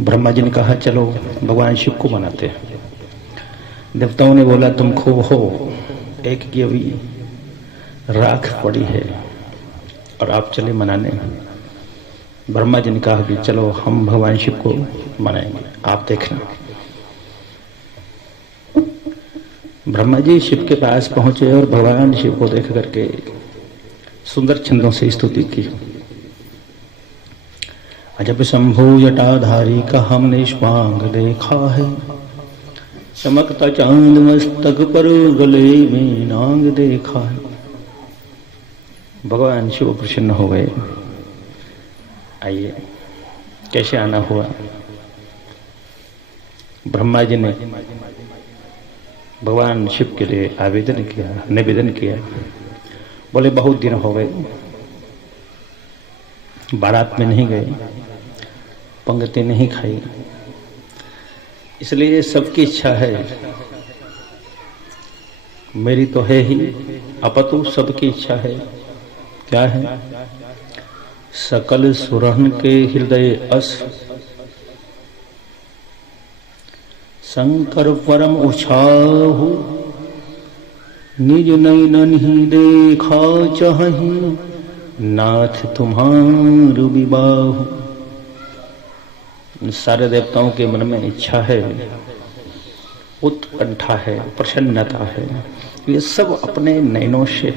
ब्रह्मा जी ने कहा चलो भगवान शिव को मनाते हैं। देवताओं ने बोला तुम खूब हो, एक की अभी राख पड़ी है और आप चले मनाने। ब्रह्मा जी ने कहा कि चलो हम भगवान शिव को मनाएंगे, आप देखना। ब्रह्मा जी शिव के पास पहुंचे और भगवान शिव को देख करके सुंदर छंदों से स्तुति की। अजब शंभु जटाधारी का हमने स्वांग देखा है, चमकता चांद मस्तक पर गले में नांग देखा है। भगवान शिव प्रसन्न हो गए। आइए कैसे आना हुआ। ब्रह्मा जी ने भगवान शिव के लिए आवेदन किया, निवेदन किया। बोले बहुत दिन हो गए, बारात में नहीं गए, पंक्ति नहीं खाई, इसलिए सबकी इच्छा है, मेरी तो है ही अपितु सबकी इच्छा है। क्या है? सकल सुरहन के हृदय अस शंकर परम उछाहु, निज नैनन ही देखा चाहि, नाथ तुम्हार विबाहु। सारे देवताओं के मन में इच्छा है, उत्कंठा है, प्रसन्नता है, ये सब अपने नयनों से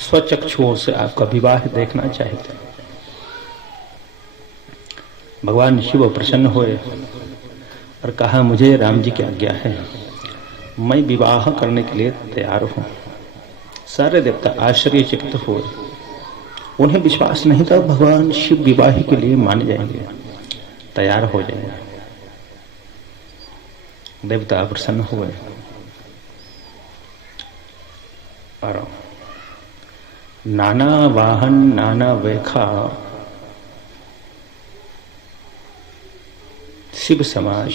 स्वचक्षुओं से आपका विवाह देखना चाहते। भगवान शिव प्रसन्न हुए और कहा मुझे राम जी की आज्ञा है, मैं विवाह करने के लिए तैयार हूं। सारे देवता आश्चर्यचकित हुए, उन्हें विश्वास नहीं था भगवान शिव विवाह के लिए मान जाएंगे, तैयार हो जाएंगे। देवता प्रसन्न हुए और नाना वाहन नाना वेखा शिव समाज,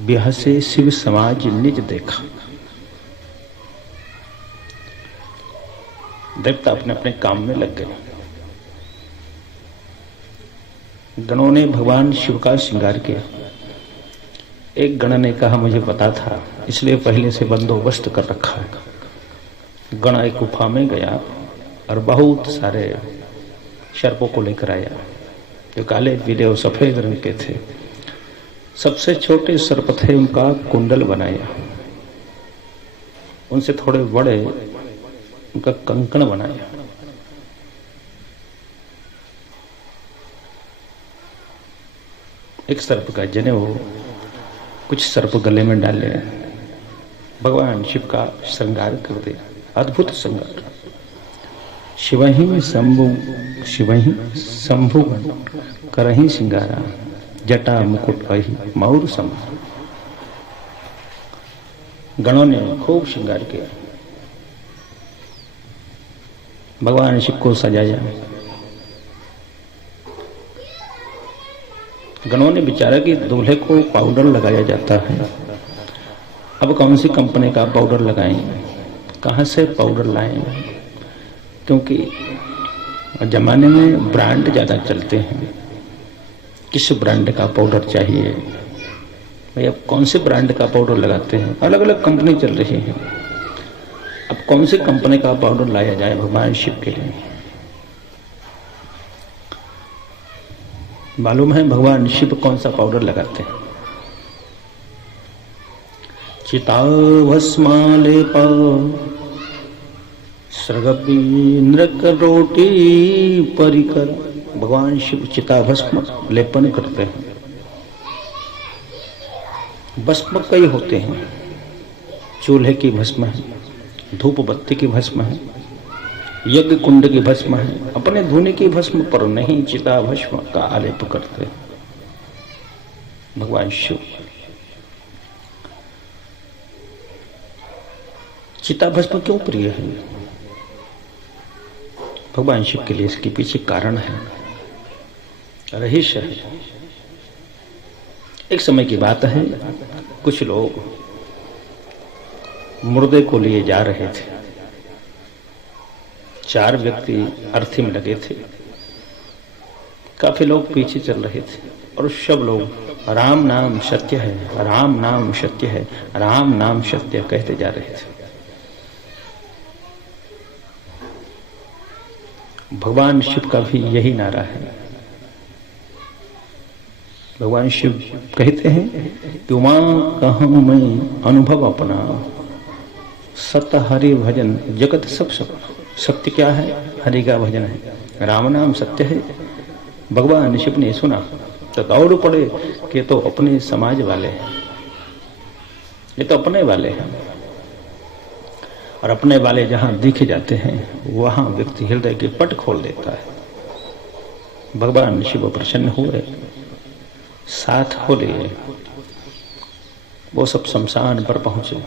ब्याह से शिव समाज निज देखा। देवता अपने अपने काम में लग गए। गणों ने भगवान शिव का श्रृंगार किया। एक गण ने कहा मुझे पता था, इसलिए पहले से बंदोबस्त कर रखा है। गण एक गुफा में गया और बहुत सारे सर्पों को लेकर आया, जो काले पीले और सफेद रंग के थे। सबसे छोटे सर्प थे, उनका कुंडल बनाया। उनसे थोड़े बड़े उनका कंकण बनाया। एक सर्प का जनेऊ कुछ सर्प गले में डाले, भगवान शिव का श्रृंगार कर दिया। अद्भुत श्रृंगार। शिवहि शंभु करहि श्रृंगारा, जटा मुकुट कही मौर सम। गणों ने खूब श्रृंगार किया, भगवान शिव को सजाया। गणों ने विचारा कि दूल्हे को पाउडर लगाया जाता है, अब कौन सी कंपनी का पाउडर लगाएं, कहां से पाउडर लाएं, क्योंकि जमाने में ब्रांड ज्यादा चलते हैं। किस ब्रांड का पाउडर चाहिए भाई, अब कौन से ब्रांड का पाउडर लगाते हैं, अलग अलग कंपनी चल रही है। अब कौन सी कंपनी का पाउडर लाया जाए भगवान शिव के लिए। मालूम है भगवान शिव कौन सा पाउडर लगाते हैं? चिता भस्मालेपा सर्गपीन्द्र रोटी परिकर। भगवान शिव चिता भस्म लेपन करते हैं। भस्म कई होते हैं, चूल्हे की भस्म है, धूप बत्ती की भस्म है, यज्ञ कुंड की भस्म है, अपने धोने की भस्म पर नहीं, चिता भस्म का आलेप करते भगवान शिव। चिता भस्म क्यों प्रिय है भगवान शिव के लिए? इसके पीछे कारण है, रहस्य है। एक समय की बात है, कुछ लोग मुर्दे को लिए जा रहे थे। 4 व्यक्ति अर्थी में लगे थे। काफी लोग पीछे चल रहे थे और सब लोग राम नाम सत्य है, राम नाम सत्य है, राम नाम सत्य कहते जा रहे थे। भगवान शिव का भी यही नारा है। भगवान शिव कहते हैं कि उमा कहूं मैं अनुभव अपना, सत्य हरि भजन जगत सब सपना। सत्य क्या है? हरि का भजन है, राम नाम सत्य है। भगवान शिव ने सुना तो दौड़ पड़े कि तो अपने समाज वाले हैं, ये तो अपने वाले हैं। और अपने वाले जहां दिखे जाते हैं वहां व्यक्ति हृदय के पट खोल देता है। भगवान शिव प्रसन्न हुए, साथ हो लिए, वो सब शमशान पर पहुंचे।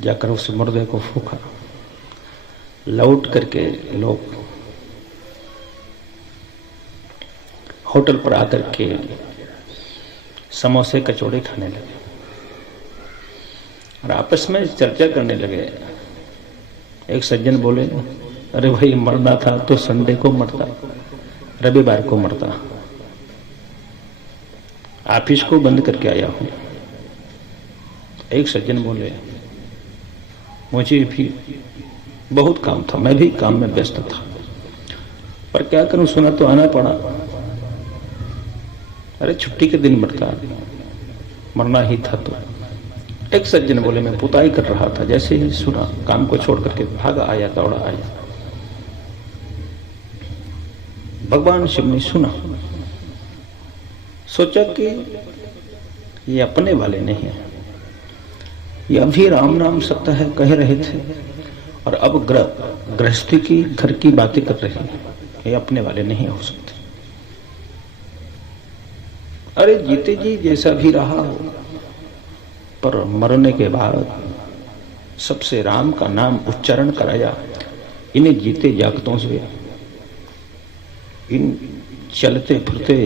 जाकर उस मुर्दे को फूका। लौट करके लोग होटल पर आकर के समोसे कचौड़े खाने लगे और आपस में चर्चा करने लगे। एक सज्जन बोले, अरे भाई मरना था तो संडे को मरता, रविवार को मरता, ऑफिस को बंद करके आया हूं। एक सज्जन बोले, मुझे भी बहुत काम था, मैं भी काम में व्यस्त था, पर क्या करूं, सुना तो आना पड़ा। अरे छुट्टी के दिन मरना ही था। तो एक सज्जन बोले, मैं पुताई कर रहा था, जैसे ही सुना काम को छोड़ करके भागा आया, दौड़ा आया। भगवान शिव ने सुना, सोचा कि ये अपने वाले नहीं है, ये अभी राम नाम सत्य है कह रहे थे और अब गृहस्थी की घर की बातें कर रहे हैं, ये अपने वाले नहीं हो सकते। अरे जीते जी जैसा भी रहा हो, पर मरने के बाद सबसे राम का नाम उच्चारण कराया। इन्हें जीते जागतों से, इन चलते फिरते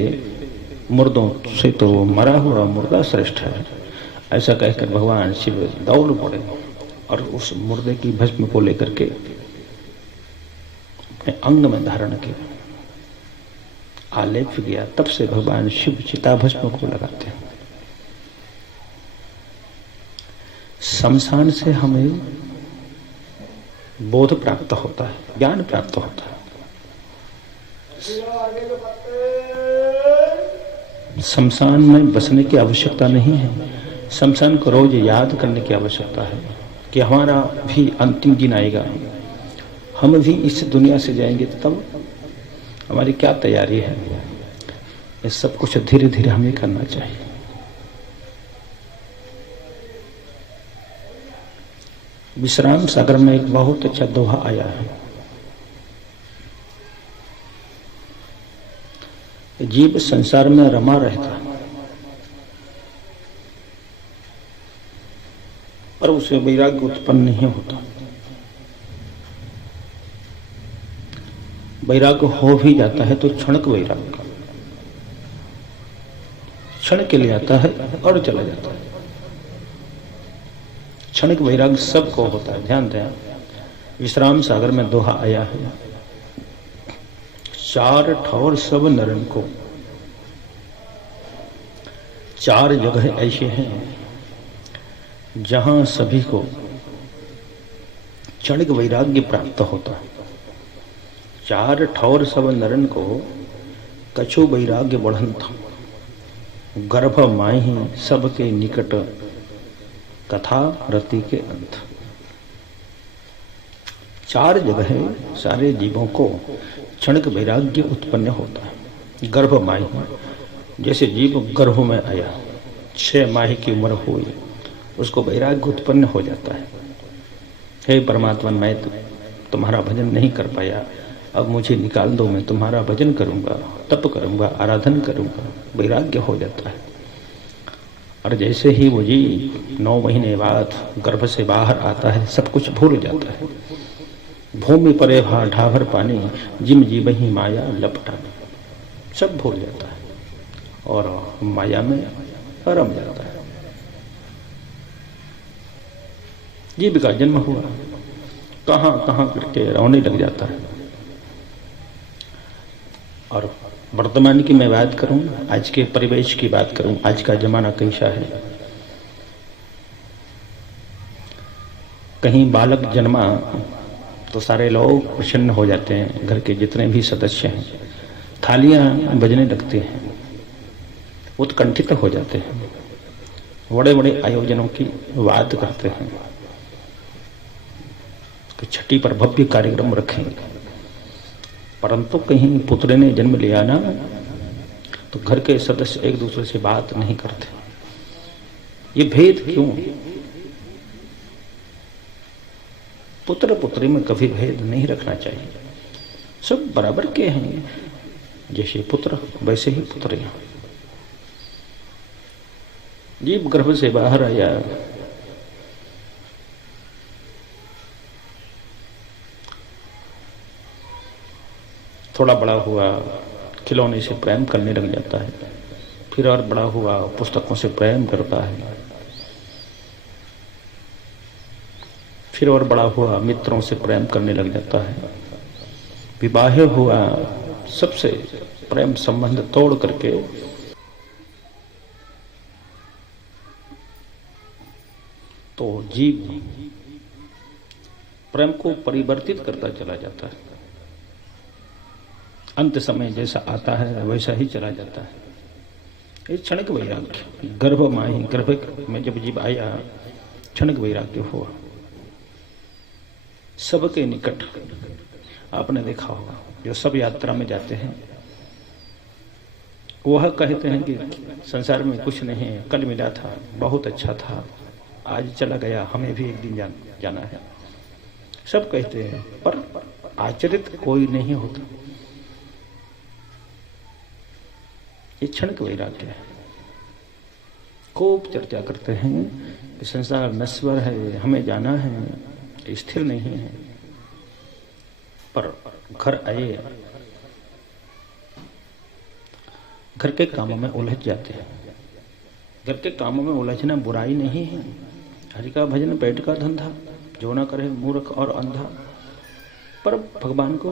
मुर्दों से तो मरा हुआ मुर्दा श्रेष्ठ है। ऐसा कहकर भगवान शिव दौड़ पड़े और उस मुर्दे की भस्म को लेकर के अपने अंग में धारण किया, आलेप गया। तब से भगवान शिव चिता भस्म को लगाते हैं। शमशान से हमें बोध प्राप्त होता है, ज्ञान प्राप्त होता है। शमशान में बसने की आवश्यकता नहीं है, शमशान को रोज याद करने की आवश्यकता है कि हमारा भी अंतिम दिन आएगा, हम भी इस दुनिया से जाएंगे, तो तब हमारी क्या तैयारी है। ये सब कुछ धीरे धीरे हमें करना चाहिए। विश्राम सागर में एक बहुत अच्छा दोहा आया है, जीव संसार में रमा रहता पर उसे वैराग्य उत्पन्न नहीं होता। वैराग्य हो भी जाता है तो क्षणिक वैराग्य, क्षण के लिए आता है और चला जाता है। क्षणिक वैराग्य सबको होता है, ध्यान दें। विश्राम सागर में दोहा आया है, 4 ठौर सब नरन को, 4 जगह ऐसे हैं जहां सभी को क्षणिक वैराग्य प्राप्त होता है। 4 ठौर सब नरन को कछु वैराग्य बढ़न था, गर्भ माही सबके निकट, कथा रति के अंत। 4 जगह सारे जीवों को क्षणिक वैराग्य उत्पन्न होता है। गर्भ माही, जैसे जीव गर्भ में आया, 6 माह की उम्र हुई, उसको वैराग्य उत्पन्न हो जाता है। हे परमात्मा, मैं तुम्हारा भजन नहीं कर पाया, अब मुझे निकाल दो, मैं तुम्हारा भजन करूंगा, तप करूंगा, आराधन करूंगा। वैराग्य हो जाता है। और जैसे ही वो जी 9 महीने बाद गर्भ से बाहर आता है, सब कुछ भूल जाता है। भूमि परे ढाभर पानी, जिम जीव ही माया लपटानी, सब भूल जाता है और माया में रम जाता है। जीव का जन्म हुआ, कहाँ कहाँ करके रोने लग जाता है। और वर्तमान की मैं बात करूं, आज के परिवेश की बात करूं, आज का जमाना कैसा है। कहीं बालक जन्मा तो सारे लोग प्रसन्न हो जाते हैं, घर के जितने भी सदस्य हैं, थालियां बजने लगती हैं, उत्कंठित हो जाते हैं, बड़े बड़े आयोजनों की बात करते हैं कि छठी पर भव्य कार्यक्रम रखेंगे। परंतु कहीं पुत्र ने जन्म लिया ना, तो घर के सदस्य एक दूसरे से बात नहीं करते। ये भेद क्यों? पुत्र पुत्री में कभी भेद नहीं रखना चाहिए, सब बराबर के हैं। जैसे पुत्र वैसे ही पुत्रियां। जीव गर्भ से बाहर आया, थोड़ा बड़ा हुआ, खिलौने से प्रेम करने लग जाता है, फिर और बड़ा हुआ, पुस्तकों से प्रेम करता है, फिर और बड़ा हुआ, मित्रों से प्रेम करने लग जाता है, विवाह हुआ, सबसे प्रेम संबंध तोड़ करके तो जीव प्रेम को परिवर्तित करता चला जाता है। अंत समय जैसा आता है वैसा ही चला जाता है। ये क्षणिक वैराग्य, गर्भ माही, गर्भ में जब जीव आया, क्षणिक वैराग्य हुआ। सबके निकट आपने देखा होगा, जो सब यात्रा में जाते हैं वह कहते हैं कि संसार में कुछ नहीं है, कल मिला था, बहुत अच्छा था, आज चला गया, हमें भी एक दिन जाना है। सब कहते हैं, पर आचरित कोई नहीं होता। ये क्षणिक वैराग्य है। खूब चर्चा करते हैं कि संसार नश्वर है, हमें जाना है, स्थिर नहीं है, पर घर आए, घर के कामों में उलझ जाते हैं। घर के कामों में उलझना बुराई नहीं है। हरि का भजन पेट का धंधा, जो ना करे मूर्ख और अंधा। पर भगवान को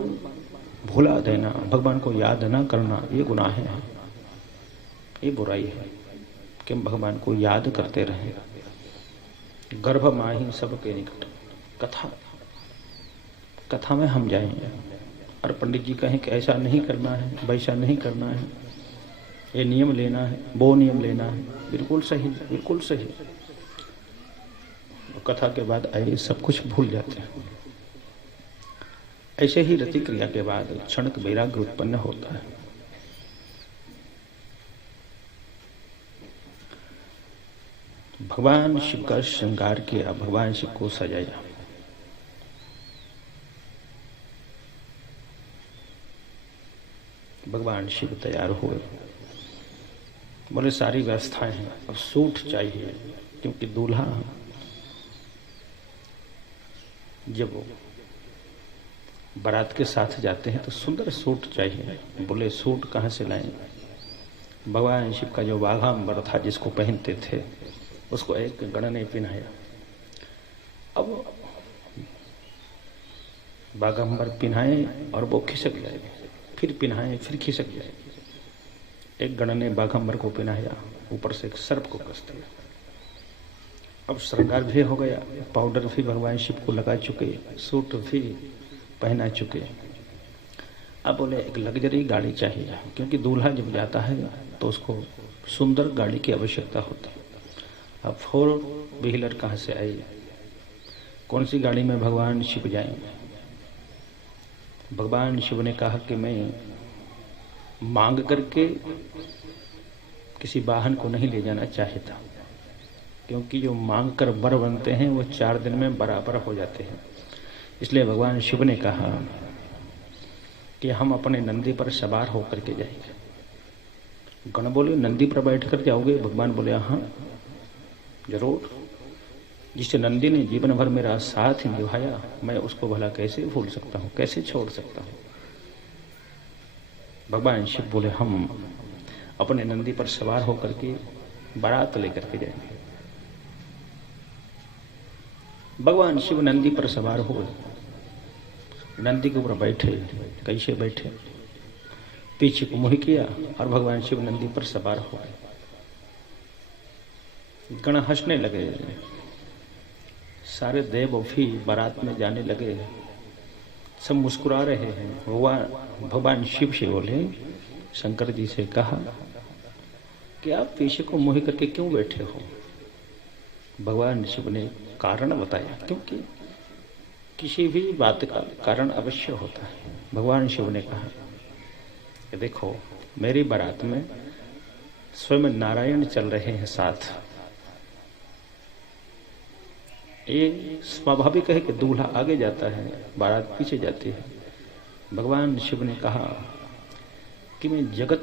भुला देना, भगवान को याद ना करना, ये गुनाह है, ये बुराई है कि हम भगवान को याद करते रहें। गर्भ माही सबके निकट, कथा में हम जाएंगे और पंडित जी कहें कि ऐसा नहीं करना है, वैसा नहीं करना है, ये नियम लेना है, वो नियम लेना है, बिल्कुल सही, बिल्कुल सही। कथा के बाद आए सब कुछ भूल जाते हैं। ऐसे ही रति क्रिया के बाद क्षणिक वैराग्य उत्पन्न होता है। भगवान शिव का श्रृंगार किया, भगवान शिव को सजाया। भगवान शिव तैयार हुए, बोले सारी व्यवस्थाएं हैं, अब सूट चाहिए, क्योंकि दूल्हा जब बारात के साथ जाते हैं तो सुंदर सूट चाहिए। बोले सूट कहाँ से लाएं? भगवान शिव का जो बाघांबर था, जिसको पहनते थे, उसको एक गण ने पहनाया। अब बाघांबर पहनाए और वो खिसक जाए, फिर पहनाए, फिर खिसक जाए। एक गण ने बाघांबर को पहनाया, ऊपर से एक सर्प को कस दिया। अब श्रृंगार भी हो गया, पाउडर भी भगवान शिव को लगा चुके, सूट भी पहना चुके। अब बोले एक लग्जरी गाड़ी चाहिए, क्योंकि दूल्हा जब जाता है तो उसको सुंदर गाड़ी की आवश्यकता होती है। अब 4 व्हीलर कहाँ से आई? कौन सी गाड़ी में भगवान शिव जाएंगे? भगवान शिव ने कहा कि मैं मांग करके किसी वाहन को नहीं ले जाना चाहता, क्योंकि जो मांग कर वर बनते हैं वो 4 दिन में बराबर हो जाते हैं। इसलिए भगवान शिव ने कहा कि हम अपने नंदी पर सवार होकर के जाएंगे। गण बोले नंदी पर बैठ कर जाओगे? भगवान बोले हाँ जरूर। जिस नंदी ने जीवन भर मेरा साथ निभाया, मैं उसको भला कैसे भूल सकता हूँ, कैसे छोड़ सकता हूँ? भगवान शिव बोले हम अपने नंदी पर सवार होकर के बारात लेकर के जाएंगे। भगवान शिव नंदी पर सवार हुए, नंदी के ऊपर बैठे। कैसे बैठे? पीछे को मुँह किया और भगवान शिव नंदी पर सवार हो गए। गण हंसने लगे। सारे देव भी बारात में जाने लगे, सब मुस्कुरा रहे हैं। भगवान शिव से बोले, शंकर जी से कहा कि आप पीछे को मुँह करके क्यों बैठे हो? भगवान शिव ने कारण बताया, क्योंकि किसी भी बात का कारण अवश्य होता है। भगवान शिव ने कहा कि देखो, मेरी बारात में स्वयं नारायण चल रहे हैं साथ। ये स्वाभाविक है कि दूल्हा आगे जाता है, बारात पीछे जाती है। भगवान शिव ने कहा कि मैं जगत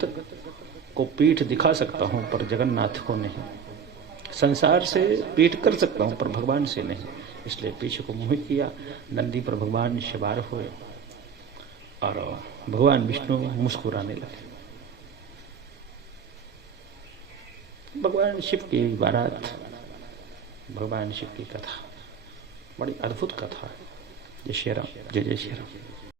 को पीठ दिखा सकता हूं पर जगन्नाथ को नहीं, संसार से पीठ कर सकता हूं पर भगवान से नहीं। इसलिए पीछे को मुँह किया, नंदी पर भगवान सवार हुए और भगवान विष्णु मुस्कुराने लगे। भगवान शिव की बारात, भगवान शिव की कथा बड़ी अद्भुत कथा है। जय श्री राम, जय जय श्री राम।